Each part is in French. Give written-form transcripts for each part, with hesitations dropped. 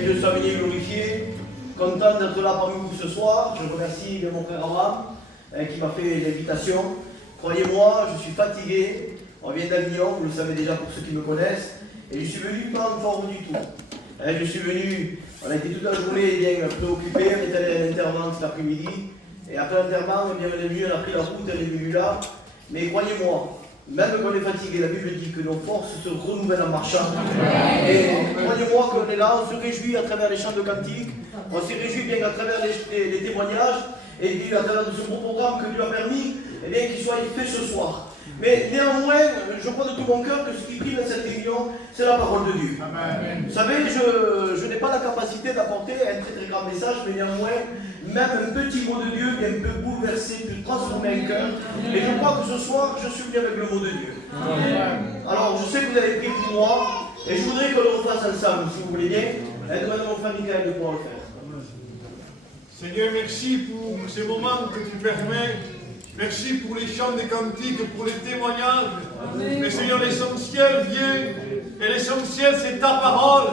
que Dieu soit béni et glorifié. Content d'être là parmi vous ce soir. Je remercie mon frère Abraham qui m'a fait l'invitation. Croyez-moi, je suis fatigué. On vient d'Avignon, vous le savez déjà pour ceux qui me connaissent. Et je suis venu pas en forme du tout. Je suis venu, on a été toute la journée bien préoccupés, on est allé à l'enterrement cet après-midi. Et après l'enterrement, on est venu, on a pris la route, on est venu là. Mais croyez-moi, même quand on est fatigué, la Bible dit que nos forces se renouvellent en marchant. Et croyez-moi qu'on est là, on se réjouit à travers les chants de cantiques, on se réjouit bien à travers les témoignages, et à travers de ce beau programme que Dieu a permis, eh bien, qu'il soit fait ce soir. Mais néanmoins, je crois de tout mon cœur que ce qui prime à cette réunion, c'est la parole de Dieu. Amen. Vous savez, je n'ai pas la capacité d'apporter un très très grand message, mais néanmoins, même un petit mot de Dieu peut bouleverser, peut transformer un cœur. Et je crois que ce soir, je suis venu avec le mot de Dieu. Amen. Alors, je sais que vous avez prié pour moi, et je voudrais qu'on le refasse ensemble, si vous voulez bien. Demandez à mon frère Michael de pouvoir le faire. Seigneur, merci pour ces moments que tu permets. Merci pour les chants des cantiques, pour les témoignages. Amen. Mais Seigneur, l'essentiel vient, et l'essentiel c'est ta parole,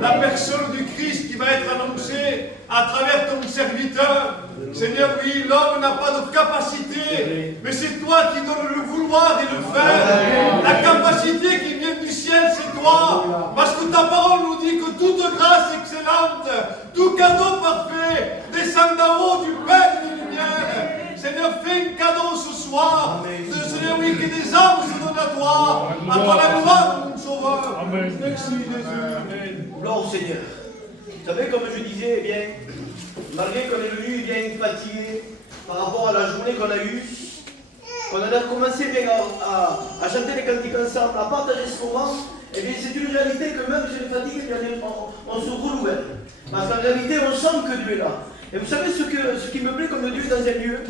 la personne du Christ qui va être annoncée à travers ton serviteur. Seigneur, oui, l'homme n'a pas de capacité, mais c'est toi qui donnes le vouloir et le faire. La capacité qui vient du ciel, c'est toi. Parce que ta parole nous dit que toute grâce excellente, tout cadeau parfait, descend d'en haut du Père des Lumières. Seigneur, fais un cadeau ce soir. Seigneur, oui, que des âmes se donnent à toi la gloire de mon Sauveur. Amen. Merci Jésus. Amen. Gloire au Seigneur. Vous savez, comme je disais, eh bien, malgré qu'on est venu bien fatigué par rapport à la journée qu'on a eue, qu'on a commencé bien à chanter les cantiques ensemble, à partager ce moment, eh bien, c'est une réalité que même si on est fatigué, on se renouvelle. Parce qu'en réalité, on sent que Dieu est là. Et vous savez ce qui me plaît comme Dieu dans un lieu,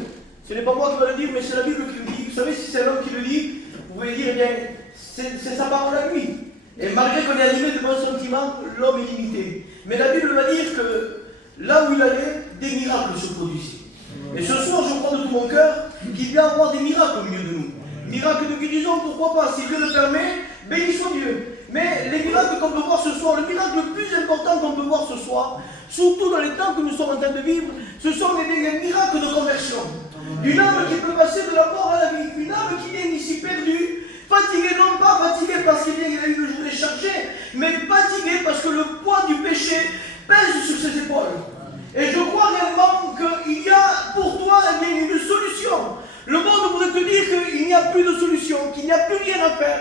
ce n'est pas moi qui va le dire, mais c'est la Bible qui le dit. Vous savez, si c'est l'homme qui le dit, vous pouvez dire, eh bien, c'est sa parole à lui. Et malgré qu'on est animé de bons sentiments, l'homme est limité. Mais la Bible va dire que là où il allait, des miracles se produisaient. Et ce soir, je crois de tout mon cœur qu'il va y avoir des miracles au milieu de nous. Miracles de guérison, pourquoi pas, si Dieu le permet, béni soit Dieu. Mais les miracles qu'on peut voir ce soir, le miracle le plus important qu'on peut voir ce soir, surtout dans les temps que nous sommes en train de vivre, ce sont les miracles de conversion. Une âme qui peut passer de la mort à la vie, une âme qui vient ici perdue, fatiguée, non pas fatiguée parce qu'il a eu le journée chargée, mais fatiguée parce que le poids du péché pèse sur ses épaules. Et je crois réellement qu'il y a pour toi une solution. Le monde voudrait te dire qu'il n'y a plus de solution, qu'il n'y a plus rien à faire.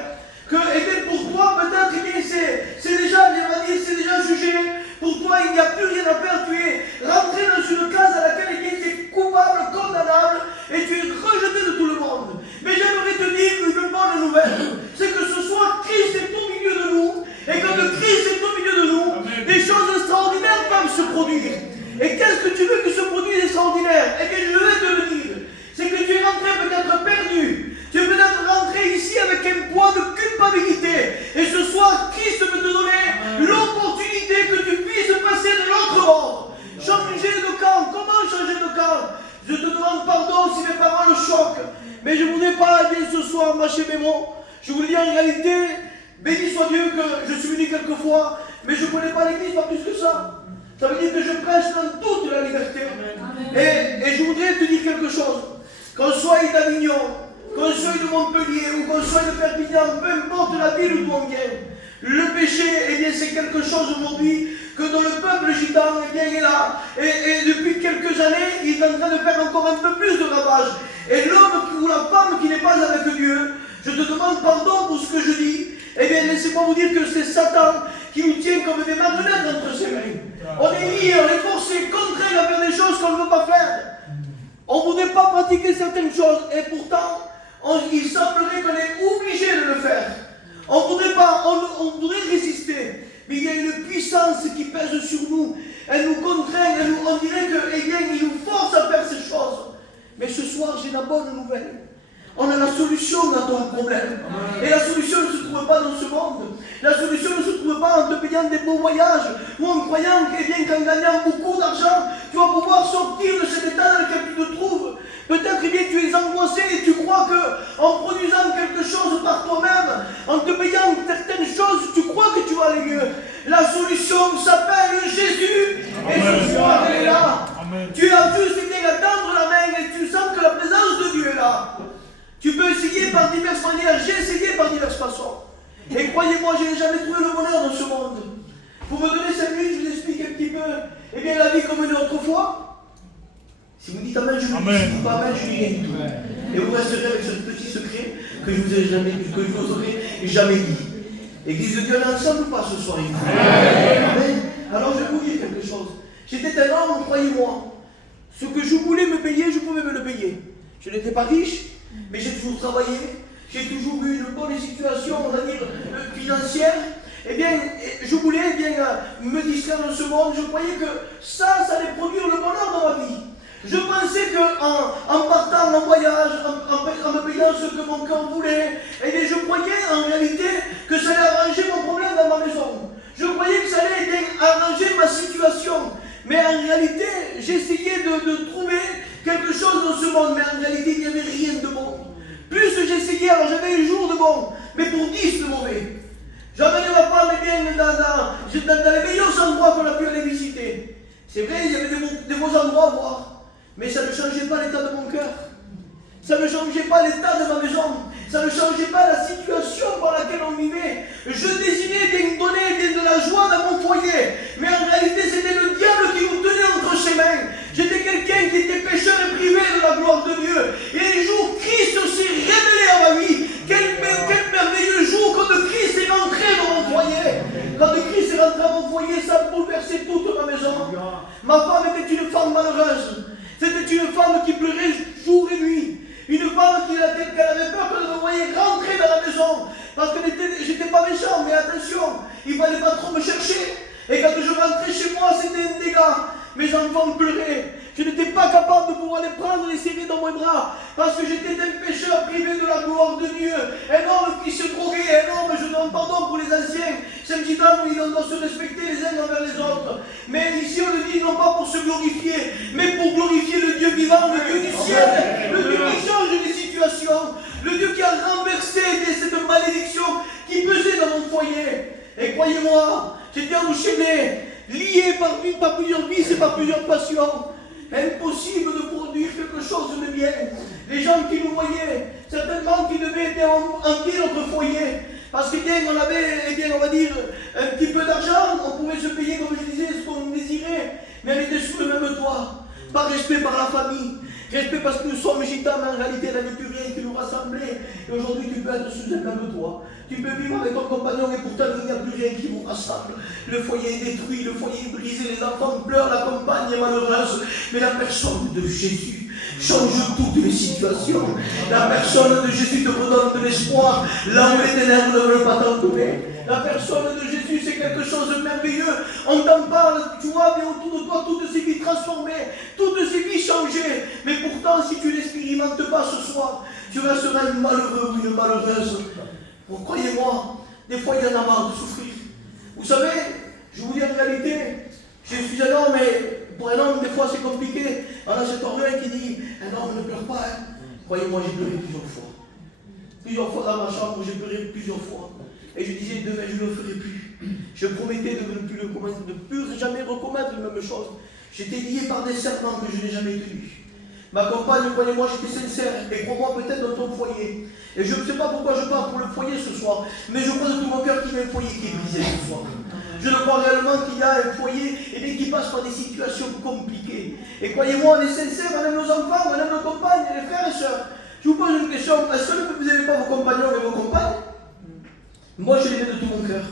Que, eh bien, pour toi, peut-être, eh bien, c'est déjà, on va dire, c'est déjà jugé. Pour toi, il n'y a plus rien à faire. Tu es rentré dans une case à laquelle, eh bien, tu es coupable, condamnable, et tu es rejeté de tout le monde. Mais j'aimerais te dire une bonne nouvelle. C'est que ce soir, Christ est au milieu de nous. Et quand le Christ est au milieu de nous, amen, des choses extraordinaires peuvent se produire. Et qu'est-ce que tu veux que se produise extraordinaire? Eh bien, je vais te le dire. C'est que tu es rentré peut-être perdu. Tu es peut-être rentré ici avec un poids de culpabilité. Et ce soir, Christ veut te donner l'opportunité que tu puisses passer de l'autre bord. Changer de camp. Comment changer de camp? Je te demande pardon si mes paroles choquent. Mais je ne voudrais pas bien ce soir mâcher mes mots. Je vous le dis en réalité, béni soit Dieu que je suis venu quelquefois, mais je ne connais pas l'église, pas plus que ça. Ça veut dire que je prêche dans toute la liberté. Et je voudrais te dire quelque chose. Qu'on soit d'Avignon, qu'on soit de Montpellier ou qu'on soit de Perpignan, peu importe la ville où on vient, le péché, eh bien, c'est quelque chose aujourd'hui que dans le peuple gitan, eh bien, il est là. Et depuis quelques années, il est en train de faire encore un peu plus de ravages. Et l'homme ou la femme qui n'est pas avec Dieu, je te demande pardon pour ce que je dis. Eh bien, laissez-moi vous dire que c'est Satan qui nous tient comme des marionnettes entre ses mains. On est liés, on est forcés, contraints à faire des choses qu'on ne veut pas faire. On ne voudrait pas pratiquer certaines choses et pourtant, il semblerait qu'on est obligé de le faire. On voudrait pas, on voudrait résister. Mais il y a une puissance qui pèse sur nous. Elle nous contraint, on dirait qu'il nous force à faire ces choses. Mais ce soir, j'ai la bonne nouvelle. On a la solution à ton problème. Et la solution ne se trouve pas dans ce monde. La solution ne se trouve pas en te payant des beaux voyages ou en croyant qu'en gagnant beaucoup d'argent, tu vas pouvoir sortir de cet état dans lequel tu te trouves. Peut-être bien tu es angoissé et tu crois qu'en produisant quelque chose par toi-même, en te payant certaines choses, tu crois que tu vas aller mieux. La solution s'appelle Jésus. essayé par diverses manières, j'ai essayé par diverses façons. Et croyez-moi, je n'ai jamais trouvé le bonheur dans ce monde. Pour me donner 5 minutes, je vous explique un petit peu, eh bien, la vie comme une autre fois. Si vous dites Amen, je vous dis. Si vous dites pas Amen, je dis rien du tout. Et vous resterez avec ce petit secret que je vous ai jamais dit, que je vous aurais jamais dit. Église de Dieu, on est ensemble ou pas ce soir? Amen. Alors je vais vous dire quelque chose. J'étais un homme, croyez-moi. Ce que je voulais me payer, je pouvais me le payer. Je n'étais pas riche, mais j'ai toujours travaillé. J'ai toujours eu une bonne situation, on va dire, financière. Eh bien, je voulais me distraire de ce monde. Je croyais que ça allait produire le bonheur dans ma vie. Je pensais qu'en partant en voyage, en me payant ce que mon cœur voulait, eh bien, je croyais en réalité que ça allait arranger mon problème dans ma maison. Je croyais que ça allait arranger ma situation. Mais en réalité, j'essayais de trouver quelque chose dans ce monde. Mais en réalité, il n'y avait rien de bon. Plus j'essayais, alors j'avais un jour de bon, mais pour 10 de mauvais. J'amenais ma femme dans les meilleurs endroits qu'on a pu aller visiter. C'est vrai, il y avait des beaux endroits à voir. Mais ça ne changeait pas l'état de mon cœur. Ça ne changeait pas l'état de ma maison. Ça ne changeait pas la situation par laquelle on vivait. Je désirais de donner de la joie dans mon foyer. Mais en réalité, c'était le diable qui nous tenait entre ses mains. J'étais quelqu'un qui était pécheur et privé de la gloire de Dieu. Et un jour, Christ s'est révélé à ma vie. Quel merveilleux jour quand Christ est rentré dans mon foyer. Quand Christ est rentré dans mon foyer, ça a bouleversé toute ma maison. Ma femme était une femme malheureuse. C'était une femme qui pleurait jour et nuit. Une femme qui avait peur que je me voyais rentrer dans la maison. Parce que j'étais pas méchant, mais attention, il ne fallait pas trop me chercher. Et quand je rentrais chez moi, c'était un dégât. Mes enfants pleuraient. Je n'étais pas capable de pouvoir les prendre et les serrer dans mes bras. Parce que j'étais un pécheur privé de la gloire de Dieu. Un homme qui se droguait, un homme, je demande pardon pour les anciens. C'est un petit homme où on doit se respecter les uns envers les autres. Mais ici on le dit non pas pour se glorifier, mais pour glorifier le Dieu vivant, le Dieu du ciel, le Dieu qui change les situations, le Dieu qui a renversé cette malédiction qui pesait dans mon foyer. Et croyez-moi, j'étais enchaîné, lié par plusieurs vices et par plusieurs passions. Impossible de produire quelque chose de bien. Les gens qui nous voyaient, certainement qui devaient être hanter notre foyer. Parce que bien, on avait, on va dire, un petit peu d'argent, on pouvait se payer, comme je disais, ce qu'on désirait. Mais on était sous le même toit. Par respect par la famille. Respect parce que nous sommes gitans, mais en réalité, il n'y avait plus rien qui nous rassemblait. Et aujourd'hui, tu peux être sous un même toit. Tu peux vivre avec ton compagnon et pourtant, il n'y a plus rien qui vous rassemble. Le foyer est détruit, le foyer est brisé, les enfants pleurent, la compagne est malheureuse. Mais la personne de Jésus change toutes les situations. La personne de Jésus te redonne de l'espoir là où les ténèbres ne veulent pas t'entourer. La personne de Jésus, c'est quelque chose de merveilleux. On t'en parle, tu vois, bien autour de toi, toutes ces vies transformées, toutes ces vies changées. Mais pourtant, si tu n'expérimentes pas ce soir, tu resteras une malheureuse ou une malheureuse. Bon, croyez-moi, des fois il y en a marre de souffrir. Vous savez, je vous dis en réalité, je suis un homme, mais pour un homme, des fois c'est compliqué. On a cet orgueil qui dit, un homme ne pleure pas. Hein. Croyez-moi, j'ai pleuré plusieurs fois. Plusieurs fois dans ma chambre, j'ai pleuré plusieurs fois. Et je disais, demain je ne le ferai plus. Je promettais de ne plus jamais recommettre la même chose. J'étais lié par des serments que je n'ai jamais tenus. Ma compagne, croyez-moi, j'étais sincère. Et crois-moi peut-être dans ton foyer. Et je ne sais pas pourquoi je parle pour le foyer ce soir. Mais je crois de tout mon cœur qu'il y a un foyer qui est brisé ce soir. Je le crois réellement qu'il y a un foyer qui passe par des situations compliquées. Et croyez-moi, on est sincère, on aime nos enfants, on aime nos compagnes, les frères et sœurs. Je vous pose une question. Est-ce que vous n'aimez pas vos compagnons et vos compagnes? Moi, je l'aimais de tout mon cœur.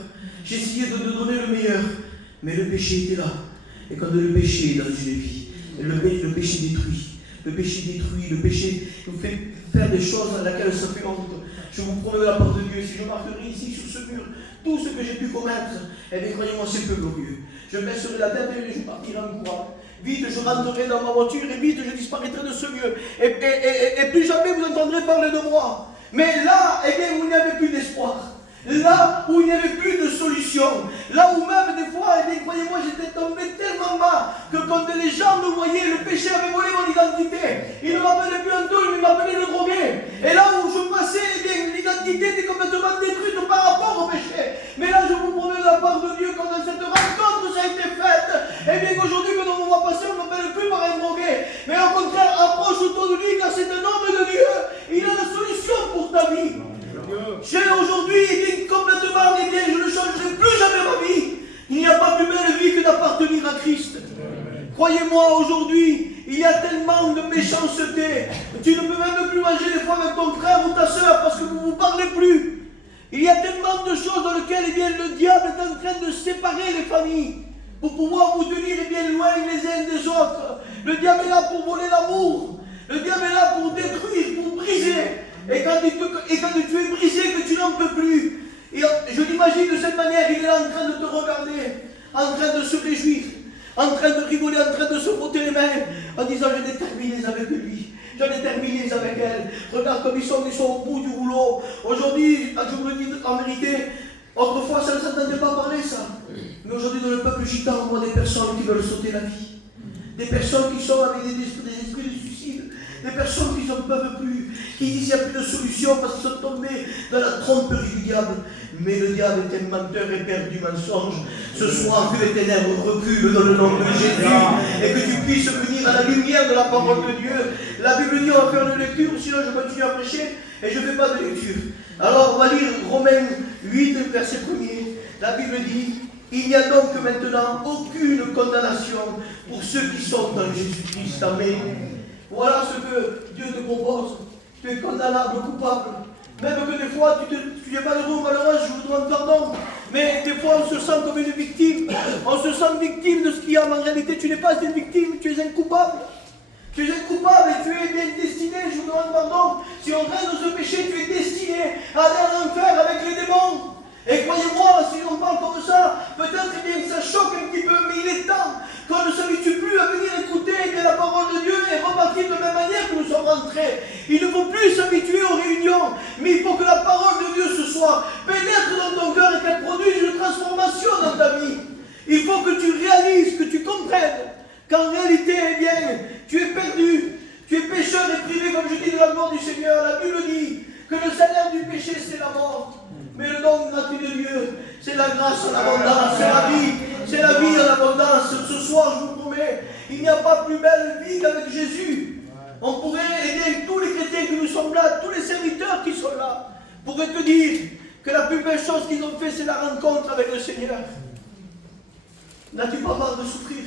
J'essayais de donner le meilleur. Mais le péché était là. Et quand le péché est dans une vie, le péché détruit. Le péché détruit, le péché nous fait faire des choses à laquelle ça fait honte. Je vous promets la part de Dieu, si je marquerai ici sur ce mur tout ce que j'ai pu commettre, eh bien croyez-moi, c'est peu glorieux. Je baisserai la tête et je partirai en courant. Vite, je rentrerai dans ma voiture et vite, je disparaîtrai de ce lieu. Et plus jamais vous entendrez parler de moi. Mais là, eh bien, vous n'avez plus d'espoir. Là où il n'y avait plus de solution, là où même des fois, eh bien, croyez-moi, j'étais tombé tellement bas que quand les gens me voyaient, le péché avait volé mon identité. Il ne m'appelait plus Antoine, il m'appelait le drogué. Et là où je passais, eh bien, l'identité était complètement détruite par rapport au péché. Mais là, je vous promets de la part de Dieu, quand cette rencontre ça a été faite, eh bien, aujourd'hui, quand on me voit passer, on ne m'appelle plus par un drogué. Mais au contraire, approche-toi de lui, car c'est un homme de Dieu. Il a la solution pour ta Croyez-moi, aujourd'hui, il y a tellement de méchanceté. Tu ne peux même plus manger des fois avec ton frère ou ta soeur parce que vous ne vous parlez plus. Il y a tellement de choses dans lesquelles eh bien, le diable est en train de séparer les familles pour pouvoir vous tenir eh bien, loin les uns des autres. Le diable est là pour voler l'amour. Le diable est là pour détruire, pour briser. Et quand tu es brisé, que tu n'en peux plus. Et je l'imagine de cette manière, il est là en train de te regarder, en train de se réjouir, en train de rigoler, en train de se frotter les mains, en disant j'en ai terminé avec lui, j'en ai terminé avec elle. Regarde comme ils sont au bout du rouleau. Aujourd'hui, je vous le dis en vérité, autrefois ça ne s'entendait pas parler ça. Mais aujourd'hui dans le peuple gitan, on voit des personnes qui veulent sauter la vie. Des personnes qui sont avec des esprits de suicide. Des personnes qui n'en peuvent plus, qui disent qu'il n'y a plus de solution parce qu'ils sont tombés dans la tromperie du diable. Mais le diable est un menteur et père du mensonge. Ce soir, que les ténèbres reculent dans le nom de Jésus et que tu puisses venir à la lumière de la parole de Dieu. La Bible dit, on va faire une lecture, sinon je continue à prêcher et je ne fais pas de lecture. Alors, on va lire Romains 8, verset 1er. La Bible dit, il n'y a donc maintenant aucune condamnation pour ceux qui sont dans Jésus-Christ. Amen. Voilà ce que Dieu te propose. Tu es condamnable, coupable. Même que des fois, tu n'es pas heureux ou malheureux, je vous demande pardon. Mais des fois, on se sent comme une victime. On se sent victime de ce qu'il y a. Mais en réalité, tu n'es pas une victime, tu es un coupable. Tu es un coupable et tu es bien destiné, je vous demande pardon. Si on reste dans ce péché, tu es destiné à aller en enfer avec les démons. Et croyez-moi, si on parle comme ça, peut-être bien que ça choque un petit peu, mais il est temps qu'on ne s'habitue plus à venir écouter la parole de Dieu et repartir de la même manière que nous sommes rentrés. Il ne faut plus s'habituer aux réunions, mais il faut que la parole de Dieu ce soir pénètre dans ton cœur et qu'elle produise une transformation dans ta vie. Il faut que tu réalises, que tu comprennes qu'en réalité, eh bien, tu es perdu, tu es pécheur et privé, comme je dis, de la mort du Seigneur. La Bible dit que le salaire du péché, c'est la mort. Mais le don gratuit de Dieu, c'est la grâce en abondance, c'est la vie en abondance. Ce soir, je vous promets, il n'y a pas plus belle vie qu'avec Jésus. On pourrait, eh bien, tous les chrétiens qui nous sommes là, tous les serviteurs qui sont là, pourraient te dire que la plus belle chose qu'ils ont fait, c'est la rencontre avec le Seigneur. N'as-tu pas marre de souffrir?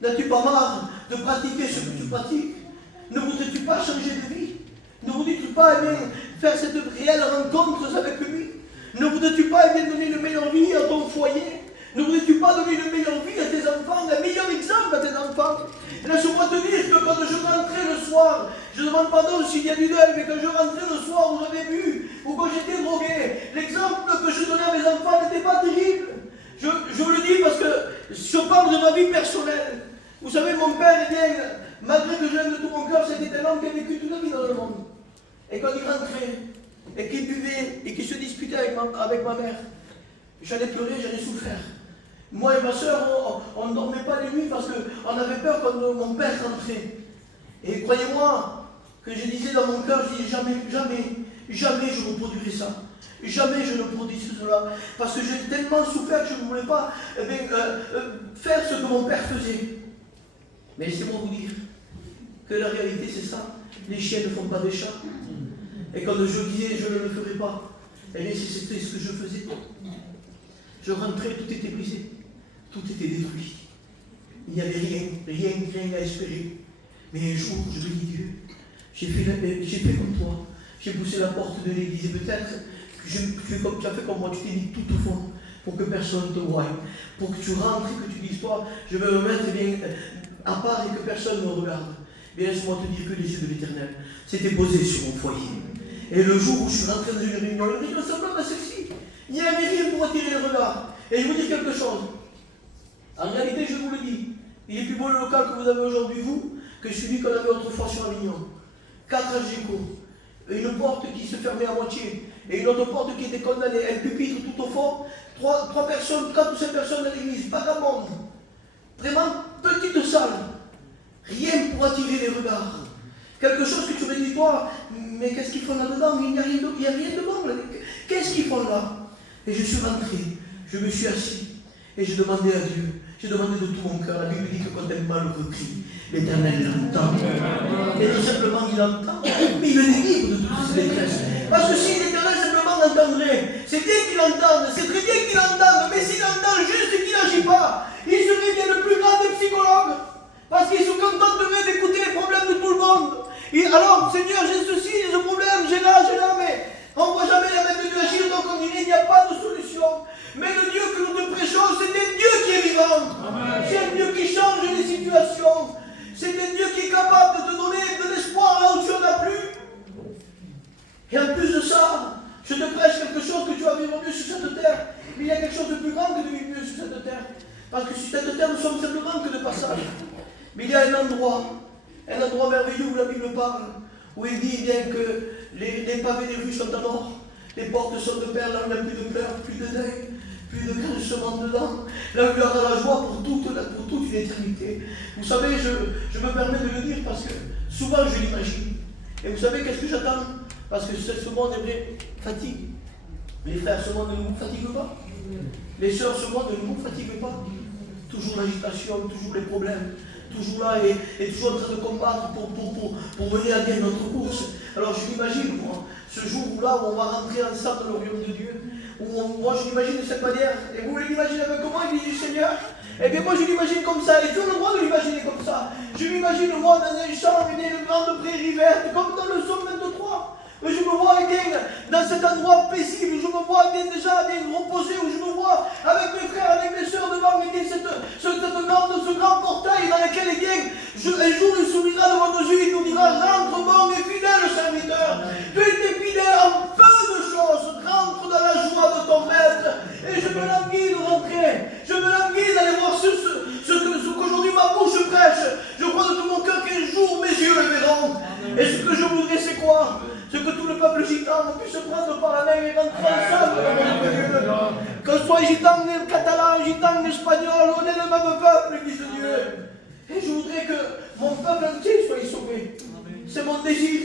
N'as-tu pas marre de pratiquer ce que tu pratiques? Ne voudrais-tu pas changer de vie? Ne voudrais-tu pas eh bien, faire cette réelle rencontre avec lui? Ne voudrais-tu pas eh bien, donner une meilleure vie à ton foyer? Ne voudrais-tu pas donner une meilleure vie à tes enfants, un meilleur exemple à tes enfants? Laisse-moi te dire que quand je rentrais le soir, je demande pardon s'il y a du deuil, mais quand je rentrais le soir où j'avais bu, ou quand j'étais drogué, l'exemple que je donnais à mes enfants n'était pas terrible. Je vous le dis parce que je parle de ma vie personnelle. Vous savez, mon père, eh bien, malgré que je l'aime de tout mon cœur, c'était un homme qui a vécu toute la vie dans le monde. Et quand il rentrait, et qu'il buvait, et qu'il se disputait avec ma mère, j'allais pleurer, j'allais souffrir. Moi et ma soeur, on ne dormait pas les nuits parce qu'on avait peur quand mon père rentrait. Et croyez-moi, que je disais dans mon cœur, je disais jamais je reproduirai ça. Jamais je ne produirai cela. Parce que j'ai tellement souffert que je ne voulais pas faire ce que mon père faisait. Mais laissez-moi vous dire que la réalité c'est ça. Les chiens ne font pas des chats. Et quand je disais je ne le ferai pas, eh bien c'était ce que je faisais. Je rentrais, tout était brisé. Tout était détruit. Il n'y avait rien à espérer. Mais un jour, je me dis Dieu, j'ai fait comme toi. J'ai poussé la porte de l'église. Et peut-être que tu as fait comme moi, tu t'es mis tout au fond pour que personne ne te voie. Pour que tu rentres et que tu dises, toi, je vais me mettre bien à part et que personne ne me regarde. Mais laisse-moi te dire que les yeux de l'Éternel s'étaient posés sur mon foyer. Et le jour où je suis rentré dans une réunion semblable à celle-ci, il n'y avait rien pour attirer les regards. Et je vous dis quelque chose. En réalité, je vous le dis, il est plus beau le local que vous avez aujourd'hui, vous, que celui qu'on avait autrefois sur Avignon. 4 algécos, une porte qui se fermait à moitié, et une autre porte qui était condamnée, un pupitre tout au fond, 3 personnes, 4 ou 5 personnes dans l'église, pas grand monde. Vraiment petite salle. Rien pour attirer les regards. Quelque chose que tu aurais dit, toi, mais qu'est-ce qu'ils font là-dedans? Il n'y a rien de bon. Qu'est-ce qu'ils font là? Et je suis rentré, je me suis assis, et j'ai demandé à Dieu, j'ai demandé de tout mon cœur. La Bible dit que quand un malheureux crie, l'Éternel l'entend. Et tout simplement, il entend, mais il est libre de toutes ces détresses. Parce que si l'Éternel simplement l'entendrait, c'est bien qu'il entende, c'est très bien qu'il entende, mais s'il entend juste et qu'il n'agit pas, il serait bien le plus grand des psychologues. situation. C'est un Dieu qui est capable de te donner de l'espoir là où tu n'en as plus. Et en plus de ça, je te prêche quelque chose que tu vas vivre mieux sur cette terre. Mais il y a quelque chose de plus grand que de vivre mieux sur cette terre. Parce que sur cette terre, nous sommes simplement que de passage. Mais il y a un endroit merveilleux où la Bible parle, où il dit bien que les pavés des rues sont en or, les portes sont de perles, là où il n'y a plus de pleurs, plus de deuil, plus de grincement dedans, là où il y aura la joie pour toute une éternité. Vous savez, je me permets de le dire parce que souvent je l'imagine. Et vous savez qu'est-ce que j'attends? Parce que ce monde est vrai, fatigue. Les frères, ce monde ne nous fatigue pas. Les sœurs, ce monde ne nous fatigue pas. Toujours l'agitation, toujours les problèmes, toujours là et toujours en train de combattre pour mener à bien notre course. Alors je l'imagine, moi, ce jour-là où on va rentrer ensemble dans le royaume de Dieu, moi je l'imagine de cette manière, et vous l'imaginez avec comment il dit du Seigneur? Eh bien moi je l'imagine comme ça, et tu as le droit de l'imaginer comme ça. Je m'imagine moi dans un champ, une grande prairie verte, comme dans le psaume 23. Je me vois bien dans cet endroit paisible, je me vois bien déjà bien reposé, où je me vois avec mes frères, avec mes soeurs devant ce grand portail dans lequel un jour il s'ouvrira devant nos yeux, il nous dira: rentre bon et fidèle serviteur, tu étais fidèle en peu de choses, rentre dans la joie de ton maître. Et je me languis de rentrer, je me languis d'aller voir ce qu'aujourd'hui ma bouche prêche. Je crois de tout mon cœur qu'un jour mes yeux le verront. Et ce que je voudrais, c'est quoi? C'est que tout le peuple gitan puisse se prendre par la main et rentrer ensemble dans le royaume de Dieu. Qu'on soit gitan, catalan, gitan, espagnol, on est le même peuple, dit Dieu. Et je voudrais que mon peuple entier soit sauvé. C'est mon désir.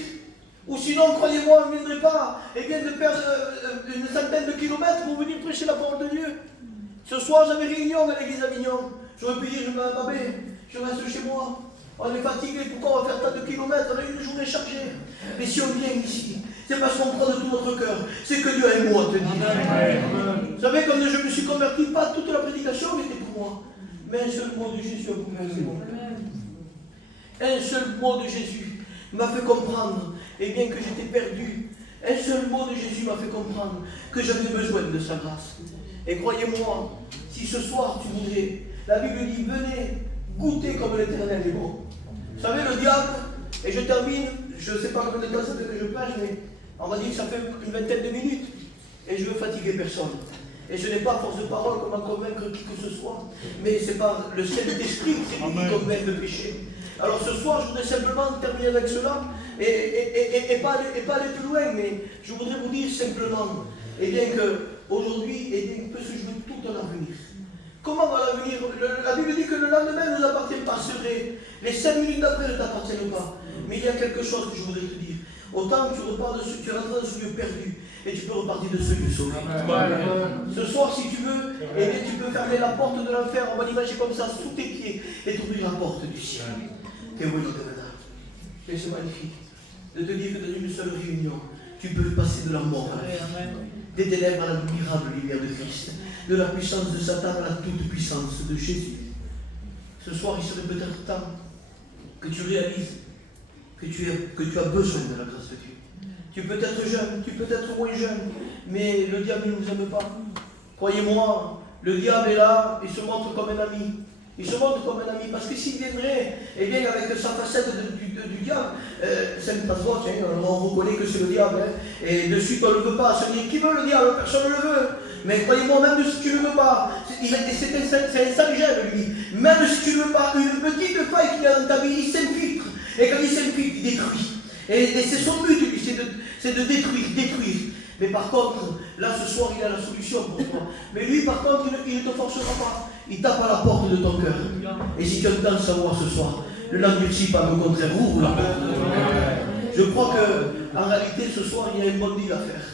Ou sinon, croyez-moi, on ne viendrait pas et bien de perdre une centaine de kilomètres pour venir prêcher la parole de Dieu. Ce soir, j'avais réunion à l'église d'Avignon. J'aurais pu dire: je reste chez moi. On est fatigué, pourquoi on va faire tant de kilomètres? On a une journée chargée. Mais si on vient ici, c'est parce qu'on croit de tout notre cœur. C'est que Dieu a un mot à te dire. Vous savez, quand je me suis converti, pas toute la prédication était pour moi. Mais un seul mot de Jésus a bouleversé mon cœur. Un seul mot de Jésus m'a fait comprendre, et bien que j'étais perdu, un seul mot de Jésus m'a fait comprendre que j'avais besoin de sa grâce. Et croyez-moi, si ce soir tu voudrais, la Bible dit: venez goûter comme l'Éternel est bon. Vous savez, le diable, et je termine, je ne sais pas combien de temps ça fait que je prêche, mais on va dire que ça fait une vingtaine de minutes, et je veux fatiguer personne. Et je n'ai pas force de parole comme à convaincre qui que ce soit, mais c'est par le Saint-Esprit qui convainc le péché. Alors ce soir, je voudrais simplement terminer avec cela, et pas aller plus loin, mais je voudrais vous dire simplement, et bien qu'aujourd'hui, et bien que peut se jouer tout en avenir. Comment va l'avenir? La Bible dit que le lendemain ne nous appartient pas, c'est vrai. Les 5 minutes d'après ne t'appartiennent pas. Mais il y a quelque chose que je voudrais te dire. Autant tu repars de tu rentres dans ce lieu perdu, et tu peux repartir de ce lieu sauvé. Ce soir, si tu veux, eh bien, tu peux fermer la porte de l'enfer, on va l'imaginer comme ça, sous tes pieds, et t'ouvrir la porte du ciel. Et oui, et c'est magnifique de te dire que dans une seule réunion, tu peux passer de la mort à la vie, des ténèbres à l'admirable lumière de Christ, de la puissance de Satan à la toute puissance de Jésus. Ce soir, il serait peut-être temps que tu réalises que tu as besoin de la grâce de Dieu. Tu peux être jeune, tu peux être moins jeune, mais le diable ne nous aime pas. Croyez-moi, le diable est là, il se montre comme un ami. Il se montre comme un ami, parce que s'il viendrait, eh bien, avec sa facette du diable, c'est une passeport, on reconnaît que c'est le diable, hein, et de suite on ne le veut pas. C'est qui veut le diable? Personne ne le veut. Mais croyez-moi, même si tu ne le veux pas, c'est un sangène, lui. Même si tu ne le veux pas, une petite faille qu'il y a dans ta vie, il s'infiltre. Et quand il s'infiltre, il détruit. Et c'est son but, lui, c'est de détruire. Mais par contre, là ce soir, il a la solution pour toi. Mais lui, par contre, il ne te forcera pas. Il tape à la porte de ton cœur. Et si tu entends savoir ce soir, ne l'endurcis pas, au contraire, ouvre la porte. Je crois qu'en réalité, ce soir, il y a un bon deal à faire.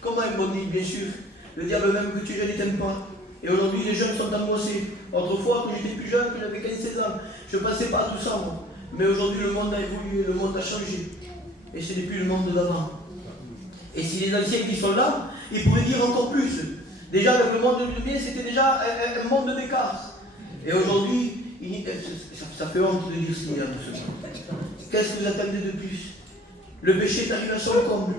Comment un bon deal? Bien sûr, le diable même que tu es, ne t'aime pas. Et aujourd'hui, les jeunes sont angoissés. Autrefois, quand j'étais plus jeune, quand j'avais 15-16 ans, je ne pensais pas à tout ça, moi. Mais aujourd'hui, le monde a évolué, le monde a changé. Et ce n'est plus le monde d'avant. Et si les anciens qui sont là, ils pourraient dire encore plus. Déjà, avec le monde de bien, c'était déjà un monde d'écart. Et aujourd'hui, ça fait honte de dire ce qu'il y a tout ça. Qu'est-ce que vous attendez de plus? Le péché est arrivé à son comble.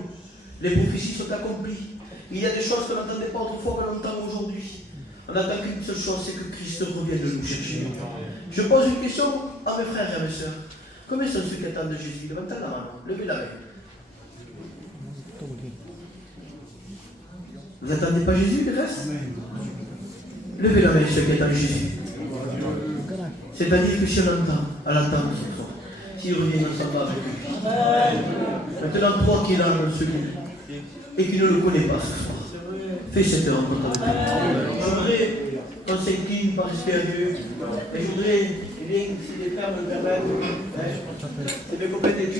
Les prophéties sont accomplies. Il y a des choses qu'on n'entendait pas autrefois, qu'on entend aujourd'hui. On attend qu'une seule chose, c'est que Christ revienne nous chercher. Je pose une question à mes frères et à mes sœurs. Combien sont ceux qui attendent de Jésus? Levez la main. Levez la main. Vous n'attendez pas Jésus, les restes? Levez la main, ceux qui attendent Jésus. C'est-à-dire que si on entend, à l'attendre ce soir, s'il revient, on s'en va avec lui. Maintenant, toi qui es là dans ce lieu et qui ne le connais pas ce soir, fais cette rencontre avec lui. Je voudrais qu'on s'incline par respect à Dieu. Et je voudrais, eh bien, si les frères me le permettent, c'est mes copains